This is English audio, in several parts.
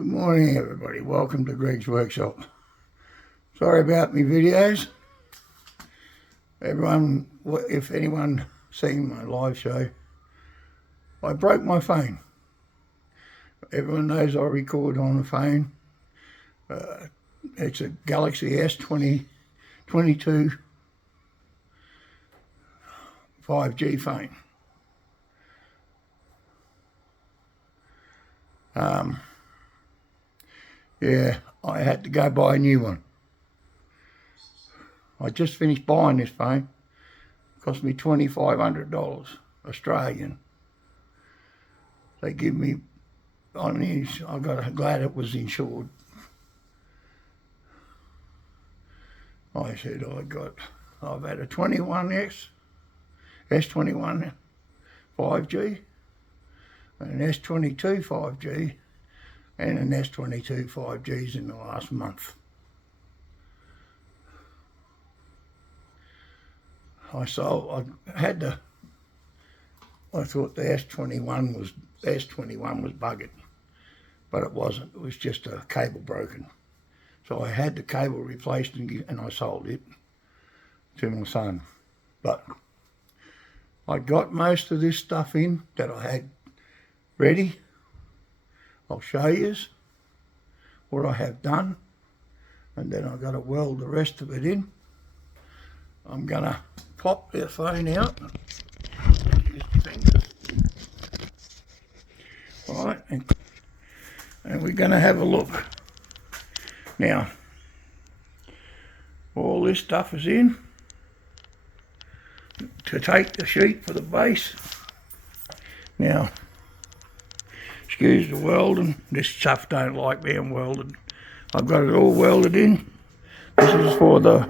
Good morning everybody, welcome to Greg's Workshop. Sorry about my videos. Everyone, if anyone seen my live show, I broke my phone. Everyone knows I record on a phone. It's a Galaxy S22 5G phone. Yeah, I had to go buy a new one. I just finished buying this phone. It cost me $2,500 Australian. They give me, I got glad it was insured. I said I've had a 21X, S21 5G, an S22 5G, and an S22 5Gs in the last month. I thought the S21 was buggered, but it wasn't. It was just a cable broken. So I had the cable replaced and I sold it to my son. But I got most of this stuff in that I had ready. I'll show you what I have done, and then I've got to weld the rest of it in. I'm going to pop the phone out. Use the fingers. Right, and we're going to have a look. Now, all this stuff is in. To take the sheet for the base. Now, excuse the welding, this stuff don't like being welded. I've got it all welded in. This is for the,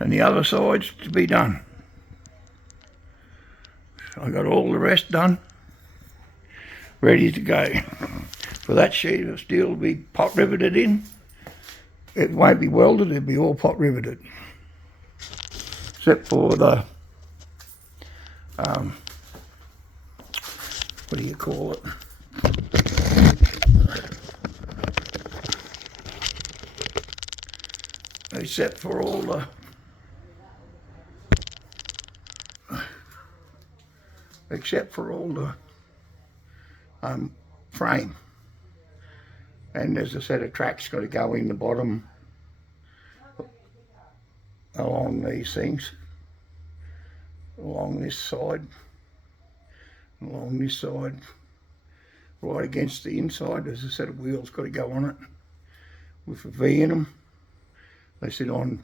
and the other side's to be done. I got all the rest done, ready to go. For that sheet of steel to be pot riveted in. It won't be welded, it'll be all pot riveted. Except for the, what do you call it? Except for all the, frame. And there's a set of tracks got to go in the bottom along these things, along this side, right against the inside. There's a set of wheels got to go on it with a V in them. They sit on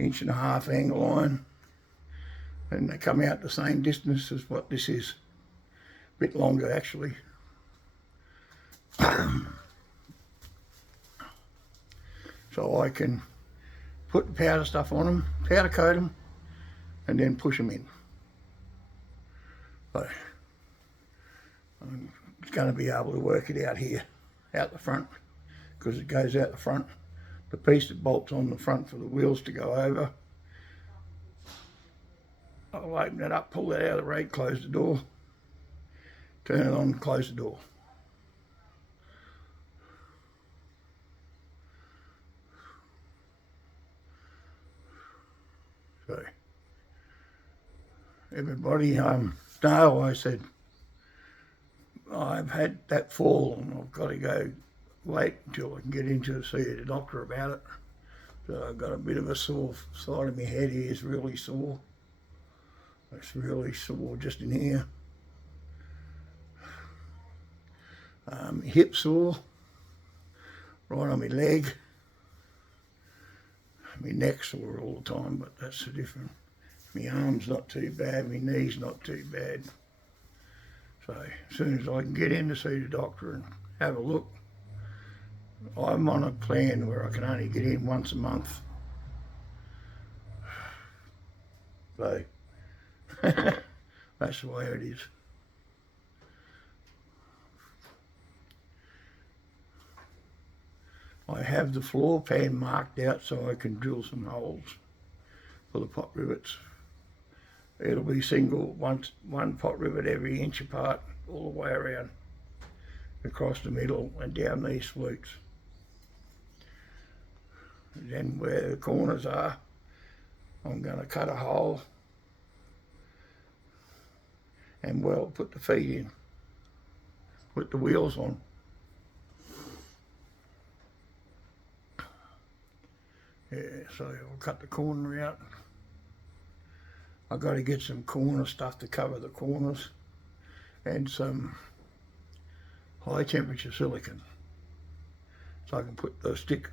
1.5 inch angle iron, and they come out the same distance as what this is. A bit longer actually. So I can put the powder stuff on them, powder coat them, and then push them in. So I'm going to be able to work it out here, out the front, because it goes out the front. The piece that bolts on the front for the wheels to go over, I'll open it up, pull that out of the rake, close the door, turn it on, close the door. So, everybody, no, I said, I've had that fall and I've got to go wait until I can get in to see the doctor about it. So I've got a bit of a sore side of my head here, is really sore. It's really sore just in here. Hip sore, right on my leg. My neck's sore all the time, but that's different. My arm's not too bad, my knee's not too bad. So as soon as I can get in to see the doctor and have a look, I'm on a plan where I can only get in once a month. So that's the way it is. I have the floor pan marked out so I can drill some holes for the pot rivets. It'll be single, one pot rivet every inch apart, all the way around, across the middle and down these flutes. And then where the corners are, I'm going to cut a hole and put the feet in, put the wheels on. Yeah, so I'll cut the corner out. I've got to get some corner stuff to cover the corners and some high temperature silicone so I can put the stick,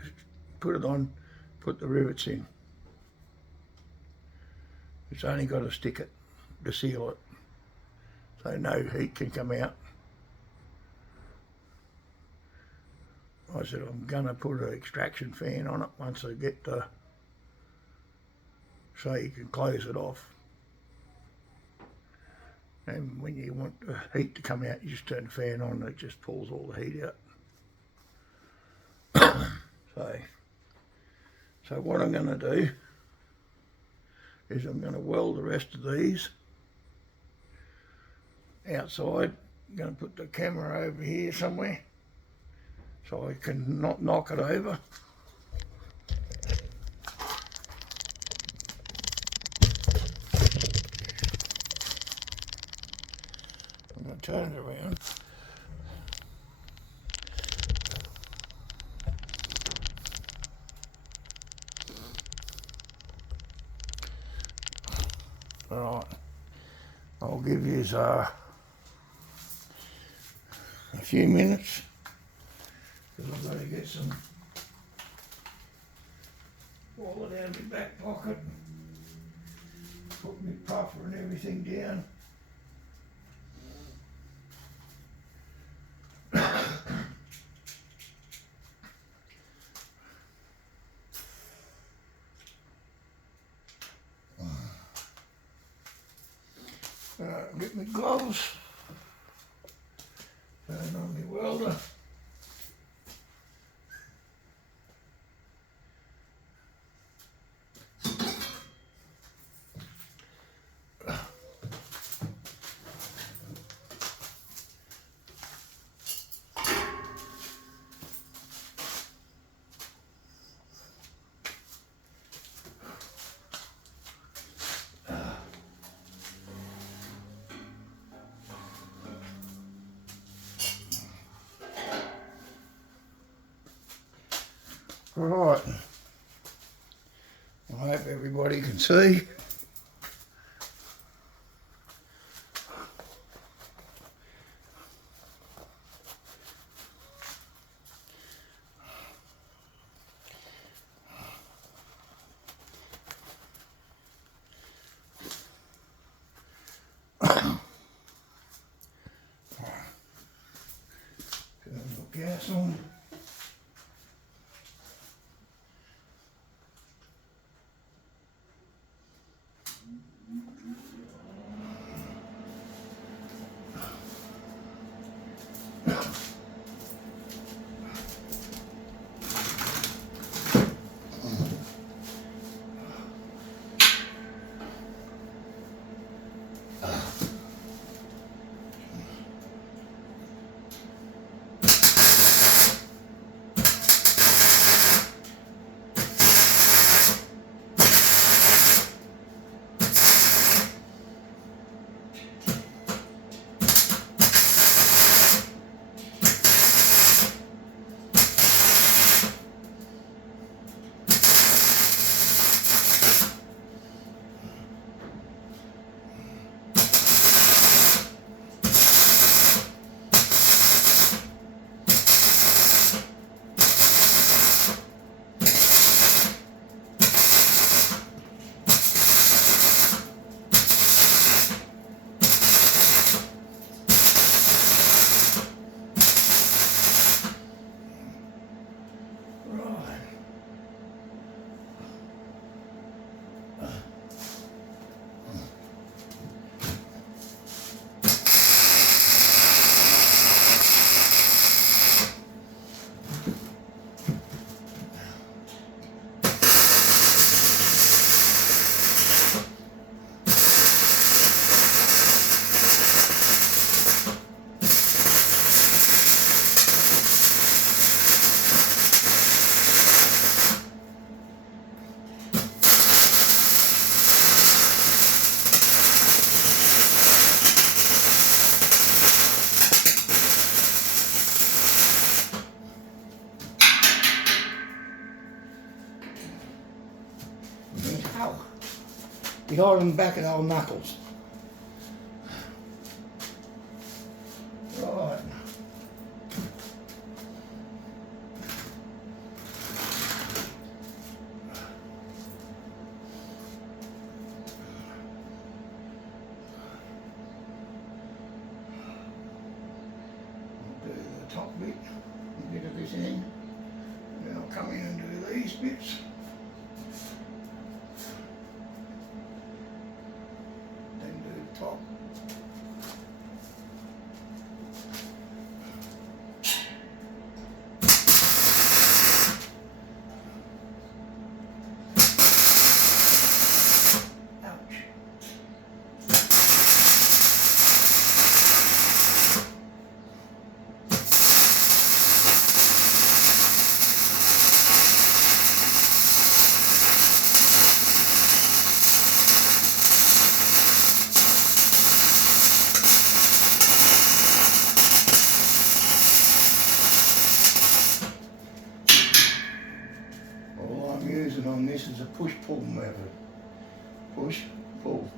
put it on, put the rivets in. It's only got to stick it to seal it so no heat can come out. I said I'm going to put an extraction fan on it once I get the, so you can close it off. And when you want the heat to come out, you just turn the fan on and it just pulls all the heat out. So what I'm going to do is I'm going to weld the rest of these outside. I'm going to put the camera over here somewhere so I can not knock it over. I'm going to turn it around. Alright, I'll give you a few minutes because I've got to get some wallet out of my back pocket, put my puffer and everything down. Get my gloves, turn on my welder. Right, I hope everybody can see. Turn the gas on. behind the back of the old knuckles. Right. Do the top bit, a bit of this end. Then I'll come in and do these bits. Then do the top. All I'm using on this is a push-pull method. Push, pull.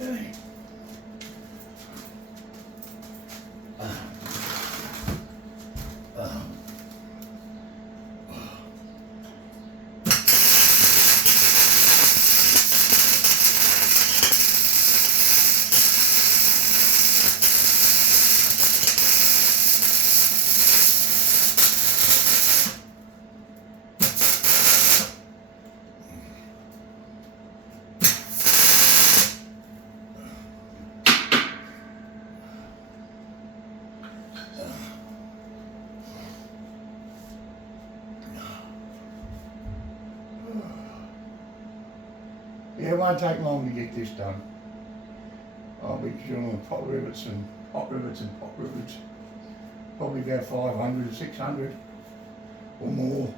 Okay. Yeah, it won't take long to get this done. I'll be doing pot rivets and pot rivets and pot rivets. Probably about 500 or 600 or more.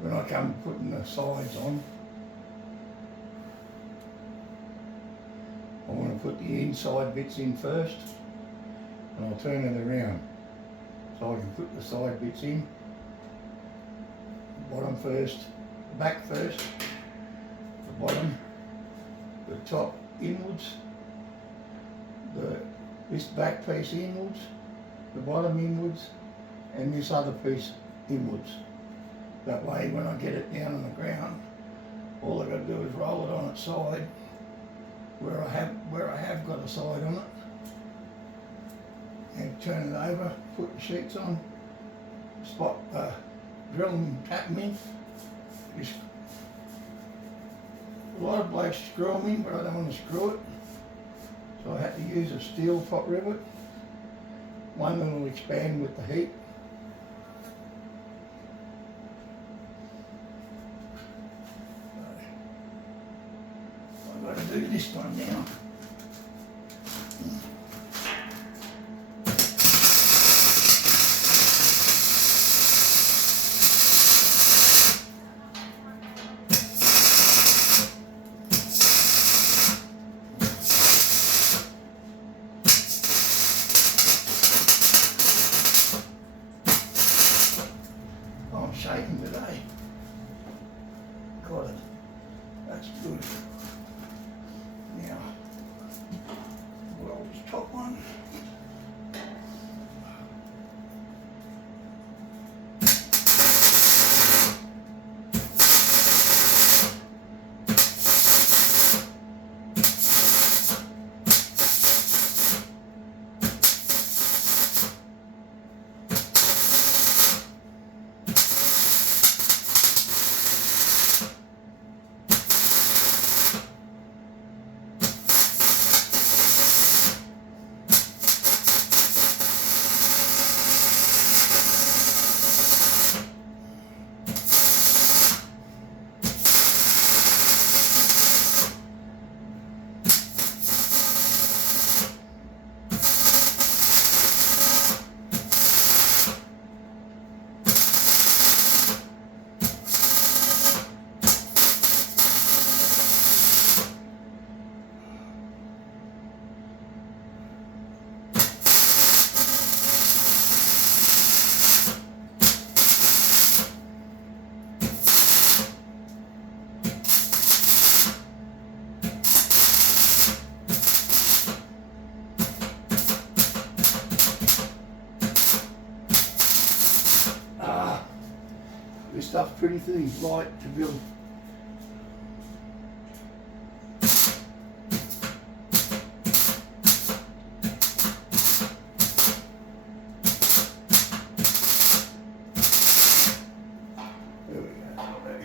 When I come putting the sides on, I want to put the inside bits in first, and I'll turn it around so I can put the side bits in. Bottom first, back first, the bottom, the top inwards, this back piece inwards, the bottom inwards, and this other piece inwards. That way when I get it down on the ground, all I've got to do is roll it on its side where I have got a side on it, and turn it over, put the sheets on, spot drill and tap them in. Just, a lot of blokes screw them in, but I don't want to screw it, so I had to use a steel pot rivet, one that will expand with the heat. I've got to do this one now. I'm shaking today. Got it. That's good. Now, well, just stuff's pretty thin, light to build. There we go. Ready.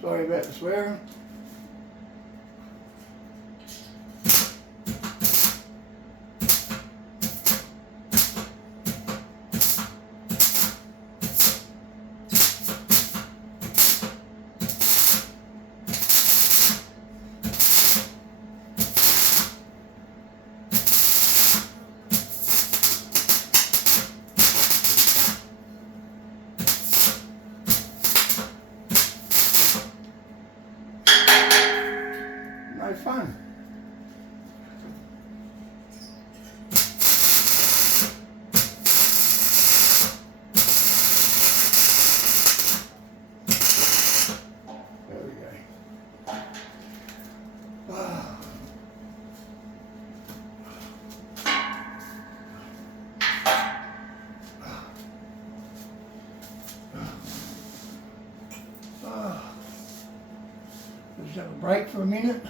Sorry about the swearing. No fun. There we go. Let's have a break for a minute.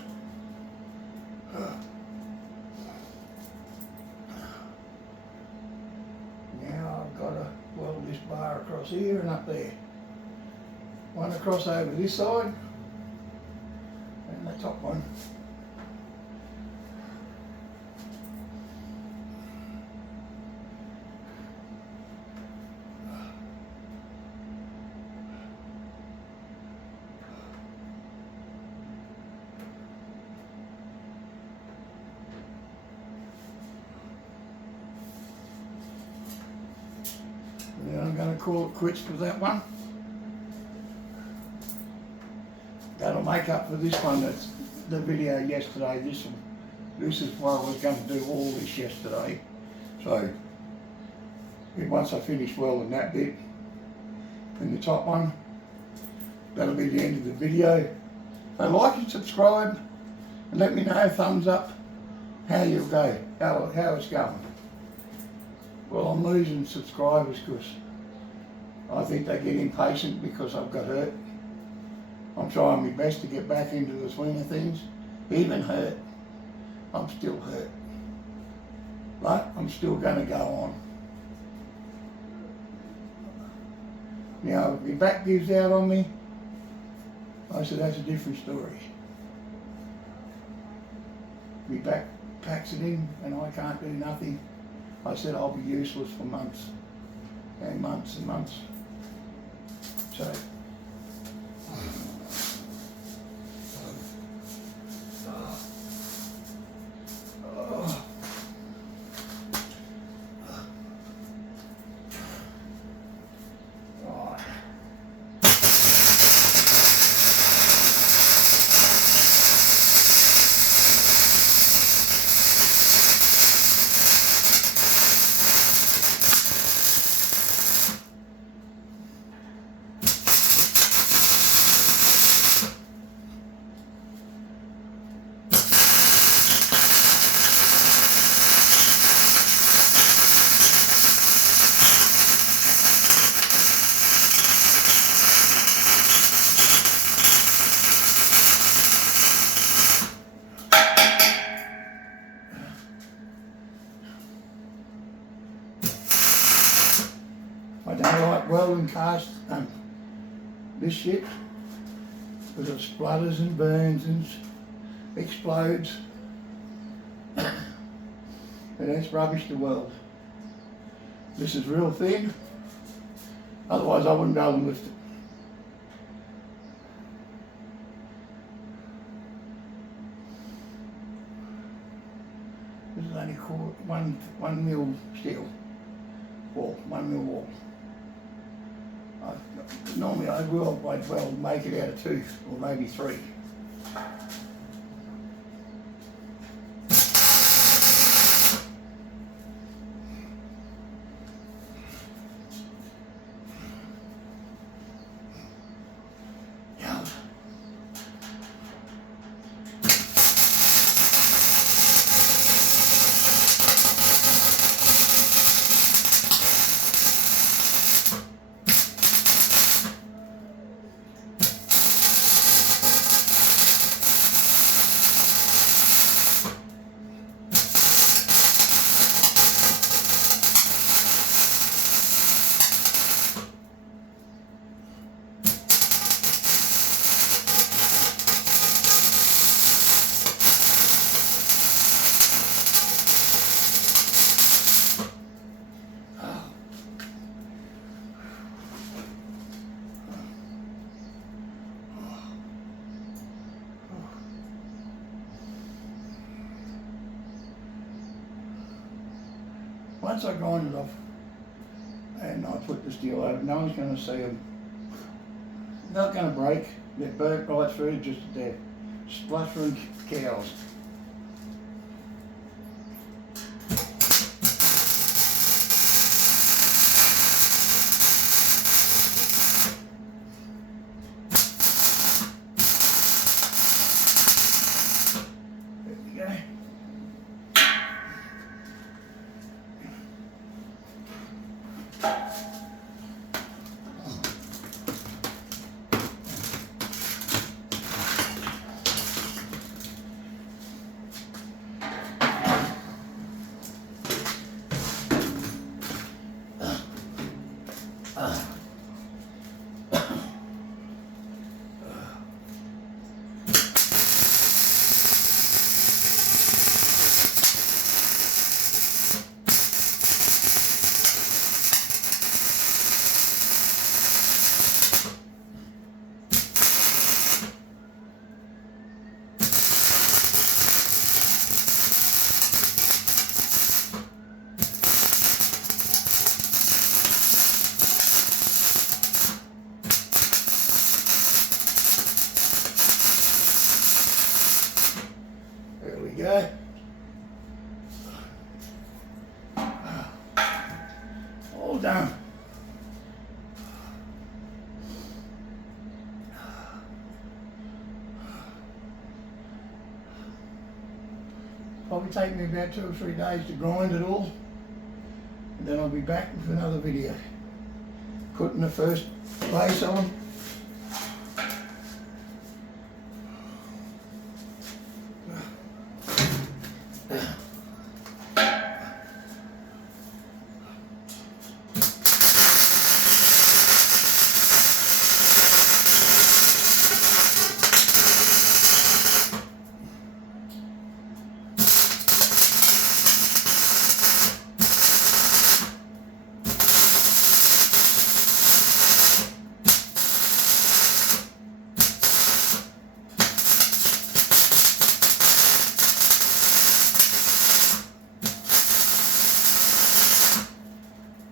Now I've got to weld this bar across here and up there. One across over this side and the top one. Then I'm going to call it quits with that one. That'll make up for this one, that's the video yesterday. This is why I was going to do all this yesterday. So once I finish welding that bit and the top one, that'll be the end of the video. So like and subscribe and let me know, thumbs up, how you'll go, how it's going. Well, I'm losing subscribers because I think they get impatient because I've got hurt. I'm trying my best to get back into the swing of things. Even hurt, I'm still hurt. But I'm still going to go on. Now, if my back gives out on me, I said that's a different story. My back packs it in and I can't do nothing. I said I'll be useless for months and months and months. So, I don't like welding cast this shit because it splutters and burns and explodes. And that's rubbish the world. This is real thin. Otherwise I wouldn't be able to lift it. This is only one mil steel wall, 1 mil wall. Normally I'd well make it out of 2 or maybe 3. Once I grind it off and I put the steel over, no one's going to see them. Not going to break. They're burnt right through, just they're spluttering cows. There we go. Go. All done. Probably take me about 2 or 3 days to grind it all, and then I'll be back with another video. Putting the first base on.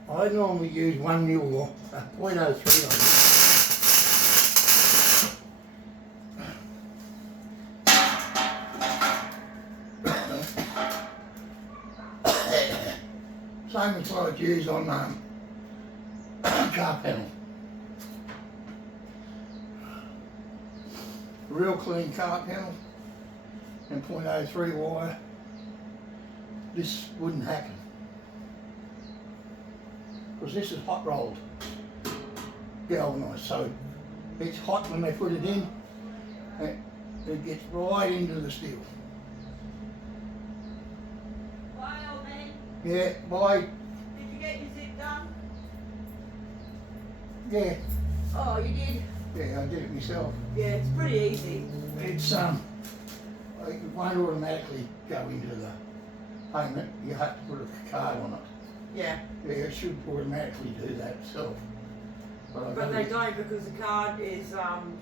I normally use 1 mil or 0.03 on it. Same as what I'd use on car panel. Real clean car panel and 0.03 wire. This wouldn't happen. Because this is hot rolled galvanised, so it's hot when they put it in, it gets right into the steel. Bye, old man. Yeah, bye. Did you get your zip done? Yeah, Oh, you did? yeah, I did it myself. Yeah, it's pretty easy. It's it won't automatically go into the payment, you have to put a card on it. Yeah. Yeah, it should automatically do that itself. But they don't, because the card is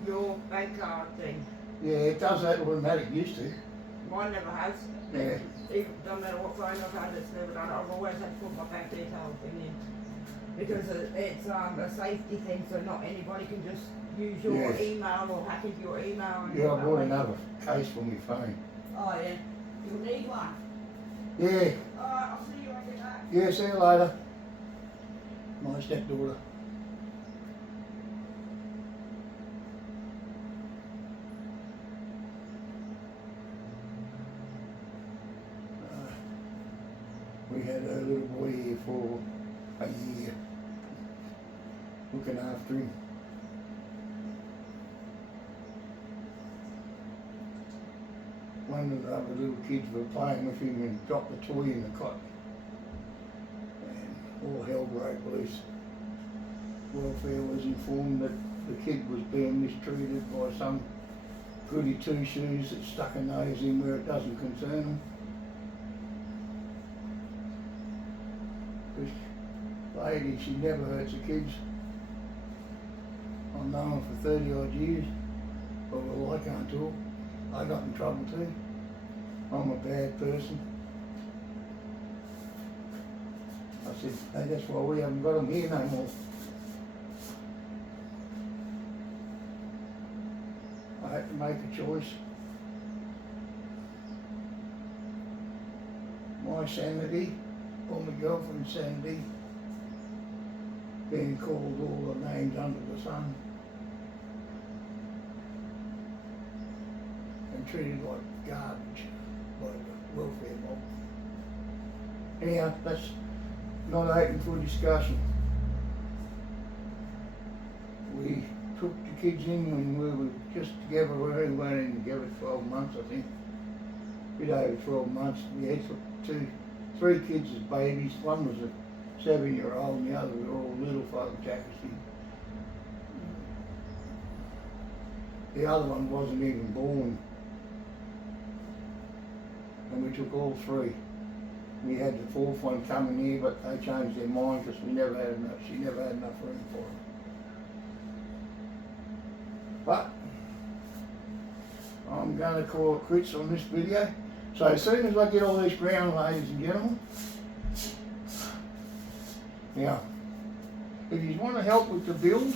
your bank card thing. Yeah, it does that automatic, used to. Mine never has. Yeah. Even, no matter what phone I've had, it's never done it. I've always had to put my bank details thing in. Because it's a safety thing, so not anybody can just use your Yes. email or hack into your email. And Yeah, I that bought way. another case for my phone. Oh yeah. You'll need one. Yeah, Alright, I'll see you when I get back. yeah, see you later. My stepdaughter. We had a little boy here for a year, looking after him. One of the other little kids were playing with him and dropped the toy in the cot. And all hell broke loose. Welfare was informed that the kid was being mistreated by some goody two-shoes that stuck a nose in where it doesn't concern them. This lady, she never hurts her kids. I've known her for 30 odd years. But well, I can't talk. I got in trouble too. I'm a bad person. I said, hey, that's why we haven't got them here no more. I had to make a choice. My sanity, or my girlfriend's sanity, being called all the names under the sun. And treated like garbage by the welfare mob. Anyhow, that's not open for discussion. We took the kids in when we were just together, we only went in together 12 months, I think. A bit over 12 months. We had three kids as babies. One was a 7-year-old and the other were all little folk jackets. The other one wasn't even born. And we took all three. We had the fourth one coming here, but they changed their mind because she never had enough room for them. But I'm going to call it quits on this video. So as soon as I get all these ground, ladies and gentlemen, now, if you want to help with the build,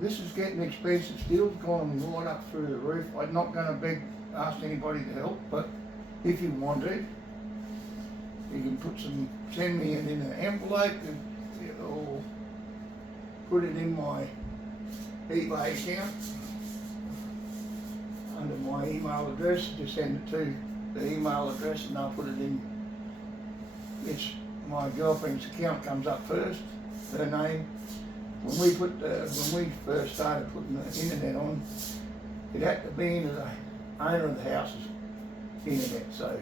this is getting expensive. Steel's gone right up through the roof. I'm not going to ask anybody to help, but if you want to, you can send me it in an envelope or put it in my eBay account under my email address. Just send it to the email address and I'll put it in. My girlfriend's account comes up first, her name. When we first started putting the internet on, it had to be into the owner of the house's internet. So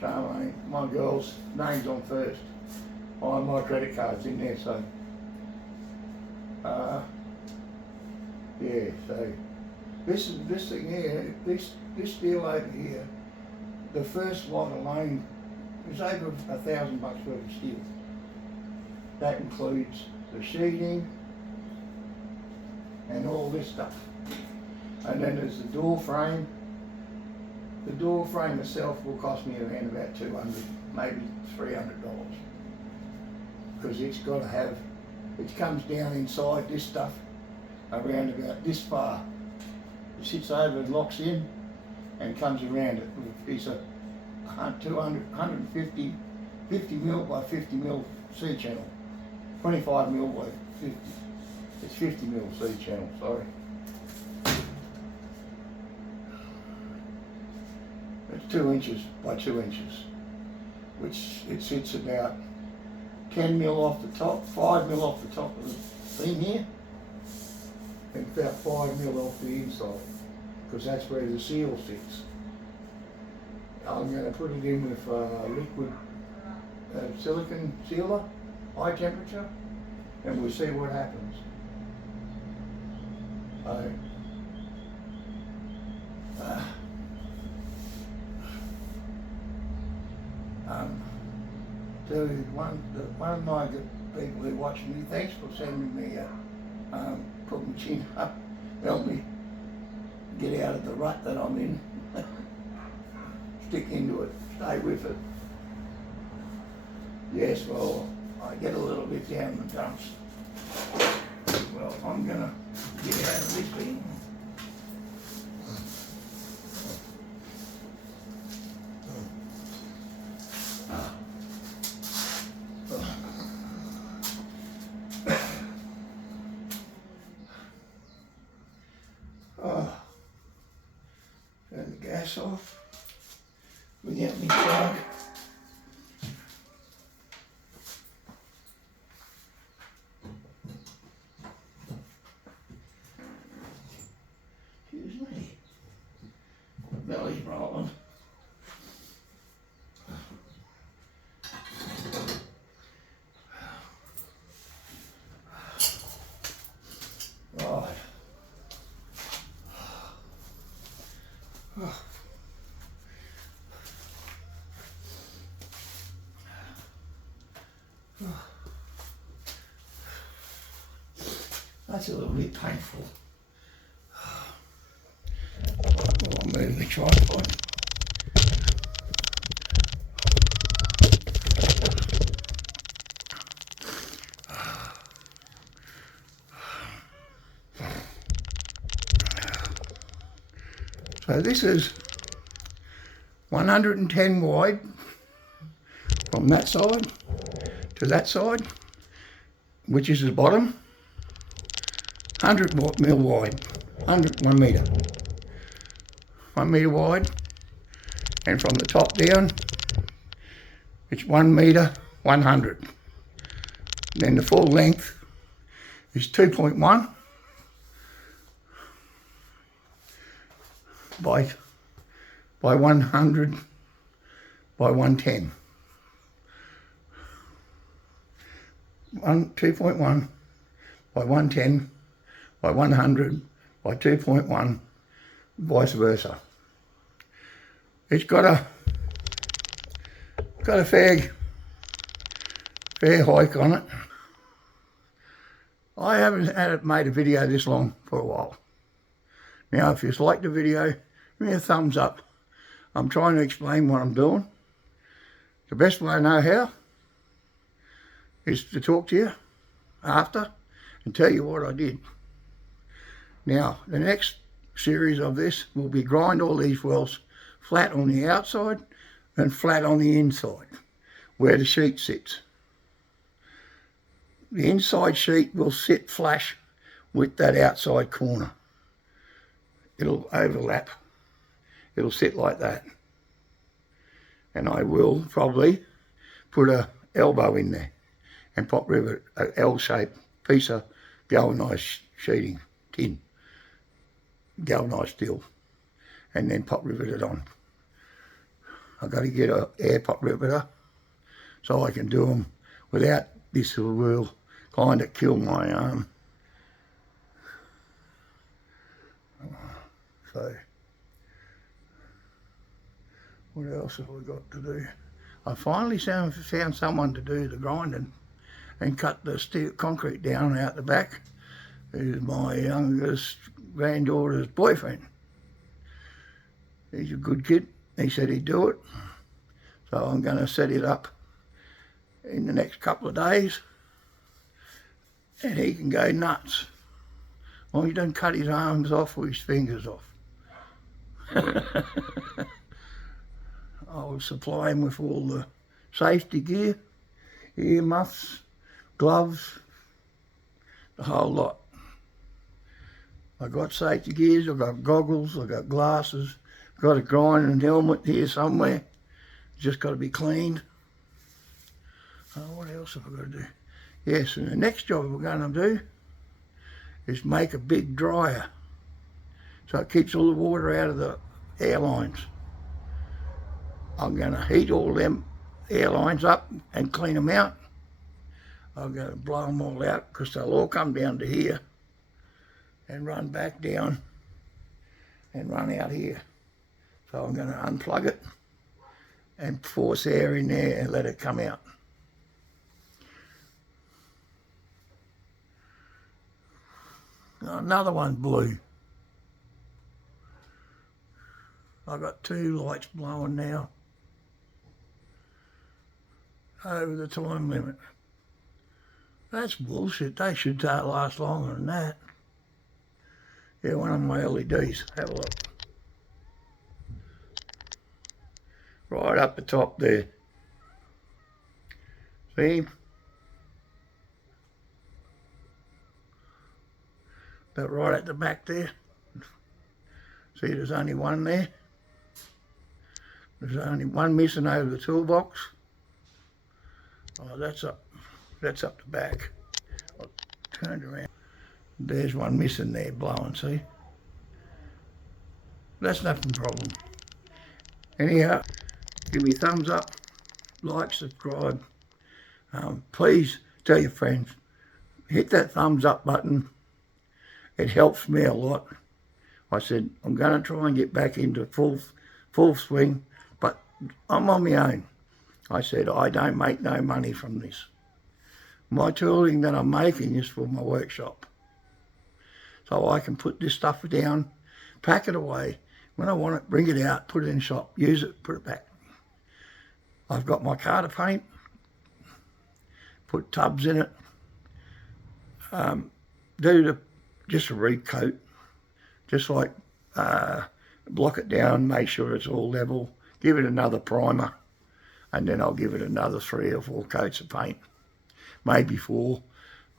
Charlene, my girl's name's on first. My credit card's in there. So yeah. So this thing here, this deal over here, the first lot alone is over $1,000 worth of steel. That includes the sheeting and all this stuff. And then there's the door frame. The door frame itself will cost me around about $200, maybe $300. Because it's got to have, it comes down inside this stuff around about this far. It sits over and locks in and comes around it. It's a 150 mil by 50 mil C channel. 25 mil by 50. It's 50 mil C channel, sorry. It's 2 inches by 2 inches, which it sits about 10 mil off the top, 5 mil off the top of the thing here, and about 5 mil off the inside, because that's where the seal sits. I'm going to put it in with liquid silicon sealer, high temperature, and we'll see what happens. Dude, one of my good people who watch me, thanks for sending me put my chin up, help me get out of the rut that I'm in. Stick into it, stay with it. Yes, well, I get a little bit down the dumps. Well, I'm gonna get out of this thing. Turn the gas off without me plug. Excuse me. Belly's rolling. Right. That's a little bit painful. I'll move the tripod. So this is 110 wide from that side to that side, which is the bottom. 100 mil wide, 1 metre. 1 metre wide, and from the top down, it's 1 metre, 100. Then the full length is 2.1 by 100 by 110. 2.1 by 110 by 100 by 2.1, vice versa. It's got a fair hike on it. I haven't had it made a video this long for a while. Now, if you like the video, give me a thumbs up. I'm trying to explain what I'm doing. The best way I know how is to talk to you after and tell you what I did. Now, the next series of this will be grind all these wells flat on the outside and flat on the inside, where the sheet sits. The inside sheet will sit flush with that outside corner. It'll overlap. It'll sit like that. And I will probably put a elbow in there and pop rivet an L-shaped piece of galvanised sheeting, tin, galvanised steel, and then pop rivet it on. I've got to get an air pop riveter so I can do them without this will kind of kill my arm. So, what else have I got to do? I finally found someone to do the grinding and cut the steel concrete down out the back. Who's my youngest granddaughter's boyfriend. He's a good kid. He said he'd do it. So I'm going to set it up in the next couple of days and he can go nuts. Well, he doesn't cut his arms off or his fingers off. I'll supply him with all the safety gear, ear muffs, gloves, the whole lot. I've got safety gears, I've got goggles, I've got glasses, I've got a grinding helmet here somewhere. Just got to be cleaned. What else have I got to do? Yes, and the next job we're going to do is make a big dryer so it keeps all the water out of the airlines. I'm going to heat all them airlines up and clean them out. I'm going to blow them all out because they'll all come down to here and run back down and run out here. So I'm going to unplug it and force air in there and let it come out. Another one blue. I've got 2 lights blowing now. Over the time limit. That's bullshit. They should last longer than that. Yeah, one of my LEDs. Have a look. Right up the top there. See? But right at the back there. See, there's only one there. There's only one missing over the toolbox. Oh, that's up the back. I'll turn it around. There's one missing there blowing, see? That's nothing problem. Anyhow, give me thumbs up, like, subscribe. Please tell your friends, hit that thumbs up button. It helps me a lot. I said, I'm going to try and get back into full swing, but I'm on my own. I said, I don't make no money from this. My tooling that I'm making is for my workshop. So I can put this stuff down, pack it away. When I want it, bring it out, put it in the shop, use it, put it back. I've got my car to paint, put tubs in it, just a recoat, just like block it down, make sure it's all level, give it another primer, and then I'll give it another 3 or 4 coats of paint, maybe 4.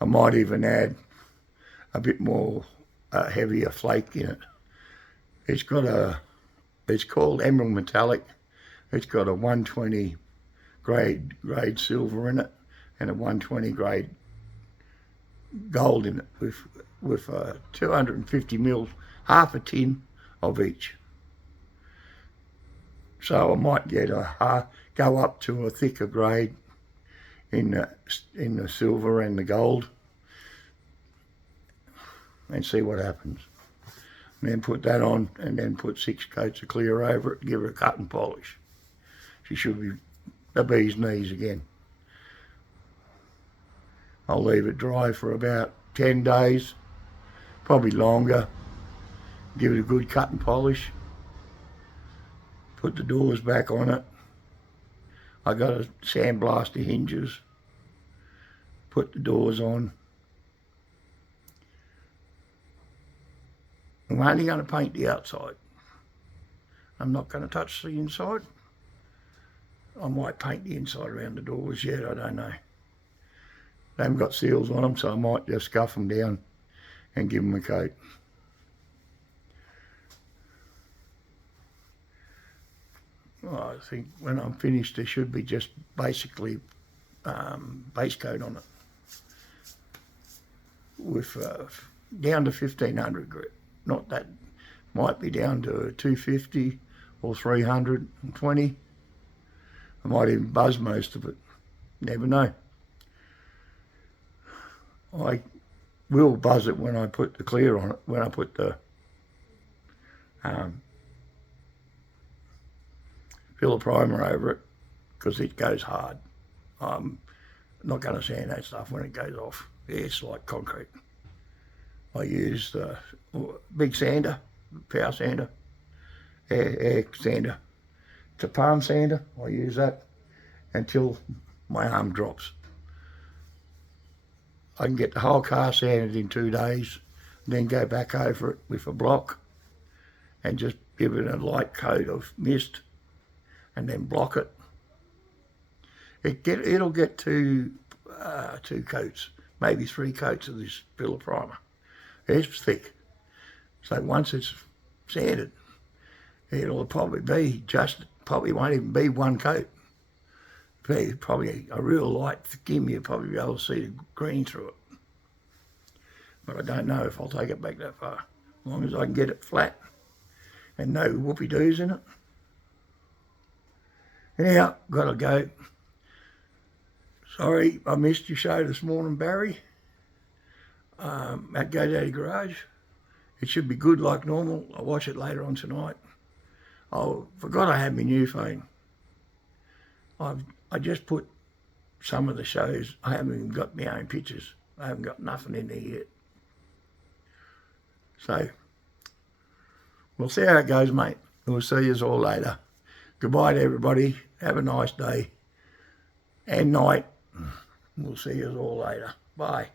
I might even add a bit more heavier flake in it. It's called Emerald Metallic. It's got a 120 grade silver in it and a 120 grade gold in it with 250 mils, half a tin of each. So I might go up to a thicker grade in the silver and the gold and see what happens. And then put that on and then put 6 coats of clear over it, give it a cut and polish. She should be the bee's knees again. I'll leave it dry for about 10 days, probably longer. Give it a good cut and polish. Put the doors back on it. I got to sandblast the hinges. Put the doors on. I'm only going to paint the outside. I'm not going to touch the inside. I might paint the inside around the doors yet, I don't know. They haven't got seals on them, so I might just scuff them down and give them a coat. Well, I think when I'm finished, there should be just basically base coat on it with down to 1500 grit. Not that, might be down to 250 or 320. I might even buzz most of it. Never know. I will buzz it when I put the clear on it, when I put the filler primer over it, because it goes hard. I'm not going to sand that stuff when it goes off. It's like concrete. I use the big sander, power sander, air sander. It's a palm sander. I use that until my arm drops. I can get the whole car sanded in 2 days, then go back over it with a block and just give it a light coat of mist and then block it. It'll get two coats, maybe 3 coats of this filler primer. It's thick. So once it's sanded, it'll probably won't even be 1 coat. Be probably a real light skim, you'll probably be able to see the green through it. But I don't know if I'll take it back that far. As long as I can get it flat and no whoopie-doos in it. Anyhow, gotta go. Sorry I missed your show this morning, Barry. At GoDaddy Garage. It should be good like normal. I'll watch it later on tonight. I forgot I had my new phone. I just put some of the shows. I haven't even got my own pictures. I haven't got nothing in there yet. So we'll see how it goes, mate. We'll see you all later. Goodbye to everybody. Have a nice day and night. We'll see you all later. Bye.